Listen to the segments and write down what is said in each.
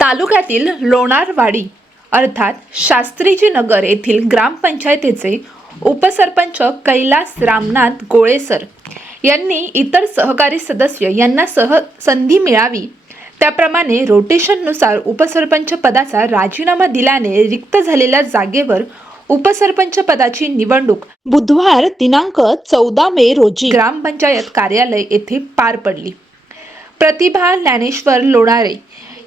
तालुक्यातील लोणारवाडी अर्थात शास्त्रीजी नगर येथील ग्रामपंचायतीचे उपसरपंच कैलास रामनाथ गोळेसर यांनी इतर सहकारी सदस्य यांना सह संधी मिळावी. त्याप्रमाणे रोटेशननुसार उपसरपंच पदाचा राजीनामा दिल्याने रिक्त झालेल्या जागेवर उपसरपंच पदाची निवडणूक बुधवार दिनांक चौदा मे रोजी ग्रामपंचायत कार्यालय येथे पार पडली. प्रतिभा ज्ञानेश्वर लोणारे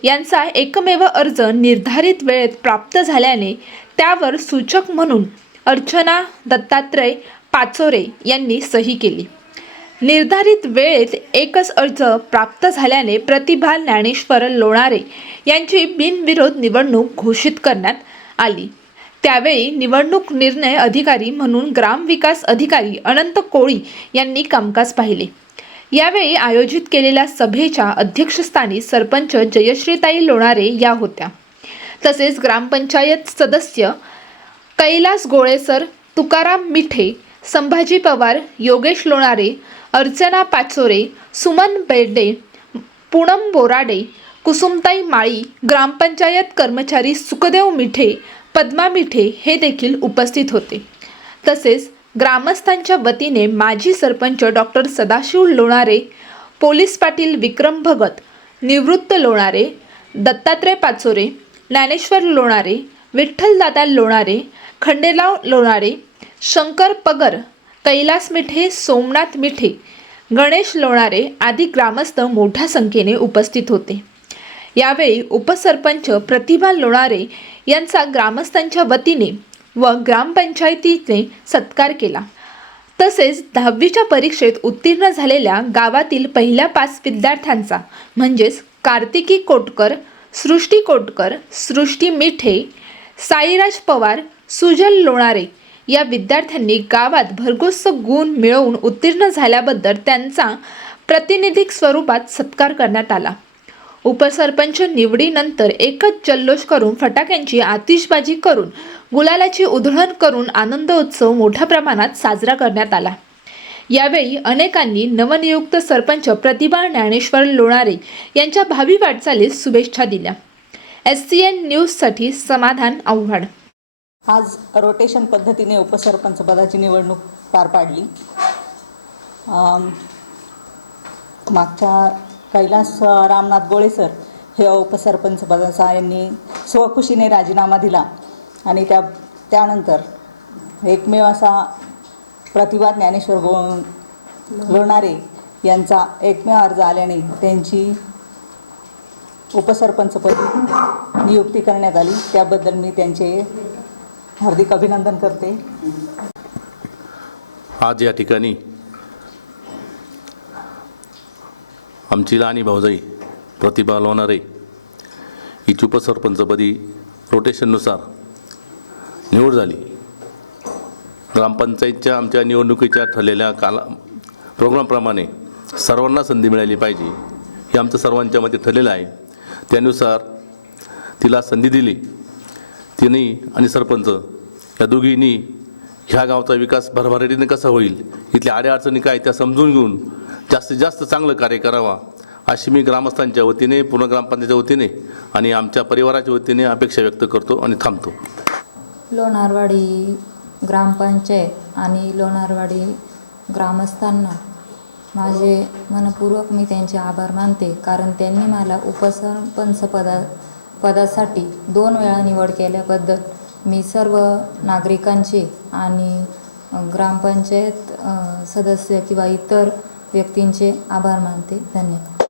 यांचा एकमेव अर्ज निर्धारित वेळेत प्राप्त झाल्याने त्यावर सूचक म्हणून अर्चना दत्तात्रय पाचोरे यांनी सही केली. निर्धारित वेळेत एकच अर्ज प्राप्त झाल्याने प्रतिभा ज्ञानेश्वर लोणारे यांची बिनविरोध निवडणूक घोषित करण्यात आली. त्यावेळी निवडणूक निर्णय अधिकारी म्हणून ग्रामविकास अधिकारी अनंत कोळी यांनी कामकाज पाहिले. यावेळी आयोजित केलेल्या सभेच्या अध्यक्षस्थानी सरपंच जयश्रीताई लोणारे या होत्या. तसेच ग्रामपंचायत सदस्य कैलास गोळेसर तुकाराम मिठे संभाजी पवार योगेश लोणारे अर्चना पाचोरे सुमन बेर्डे पूनम बोराडे कुसुमताई माळी ग्रामपंचायत कर्मचारी सुखदेव मिठे पद्मा मिठे हे देखील उपस्थित होते. तसेच ग्रामस्थांच्या वतीने माजी सरपंच डॉक्टर सदाशिव लोणारे पोलीस पाटील विक्रम भगत निवृत्त लोणारे दत्तात्रय पाचोरे ज्ञानेश्वर लोणारे विठ्ठलदादा लोणारे खंडेराव लोणारे शंकर पगर कैलास मिठे सोमनाथ मिठे गणेश लोणारे आदी ग्रामस्थ मोठ्या संख्येने उपस्थित होते. यावेळी उपसरपंच प्रतिभा लोणारे यांचा ग्रामस्थांच्या वतीने व ग्रामपंचायतीने सत्कार केला. तसेच दहावीच्या परीक्षेत उत्तीर्ण झालेल्या गावातील पहिल्या पाच विद्यार्थ्यांचा म्हणजेच कार्तिकी कोटकर सृष्टी कोटकर सृष्टी मिठे साईराज पवार सुजल लोणारे या विद्यार्थ्यांनी गावात भरघोस गुण मिळवून उत्तीर्ण झाल्याबद्दल त्यांचा प्रातिनिधिक स्वरूपात सत्कार करण्यात आला. उपसरपंच निवडीनंतर एकच जल्लोष करून फटाक्यांची आतिषबाजी करून गुलालाची उधळण करून आनंद उत्सव मोठ्या प्रमाणात साजरा करण्यात आला. यावेळी अनेकांनी नवनियुक्त सरपंच प्रतिभा ज्ञानेश्वर लोणारे यांच्या भावी वाटचालीस शुभेच्छा दिल्या. एस सी एन न्यूजसाठी समाधान आव्हाड. आज रोटेशन पद्धतीने उपसरपंच पदाची निवडणूक पार पाडली. मागच्या कैलास रामनाथ गोळे सर हे उपसरपंच पदाचा यांनी स्वखुशीने राजीनामा दिला. आणि त्या त्यानंतर एकमेव असा प्रतिभा ज्ञानेश्वर गो लोणारे यांचा एकमेव अर्ज आल्याने त्यांची उपसरपंचपदी नियुक्ती करण्यात आली. त्याबद्दल मी त्यांचे हार्दिक अभिनंदन करते. आज या ठिकाणी आमची लहानी भाऊजाई प्रतिभा लोणारे हिची उपसरपंचपदी रोटेशननुसार निवड झाली. ग्रामपंचायतच्या आमच्या निवडणुकीच्या ठरलेल्या काला प्रोग्रामप्रमाणे सर्वांना संधी मिळाली पाहिजे हे आमचं सर्वांच्या मते ठरलेलं आहे. त्यानुसार तिला संधी दिली. तिने आणि सरपंच या दोघींनी ह्या गावचा विकास भरभराटीने कसा होईल इथल्या अडीअडचणी काय त्या समजून घेऊन जास्तीत जास्त चांगलं कार्य करावा अशी मी ग्रामस्थांच्या वतीने पूर्ण ग्रामपंचायतीच्या वतीने आणि आमच्या परिवाराच्या वतीने अपेक्षा व्यक्त करतो आणि थांबतो. लोणारवाडी ग्रामपंचायत आणि लोणारवाडी ग्रामस्थांना माझे मनपूर्वक मी त्यांचे आभार मानते कारण त्यांनी मला उपसरपंच पदा पदासाठी दोन वेळा निवड केल्याबद्दल मी सर्व नागरिकांचे आणि ग्रामपंचायत सदस्य किंवा इतर व्यक्तींचे आभार मानते. धन्यवाद.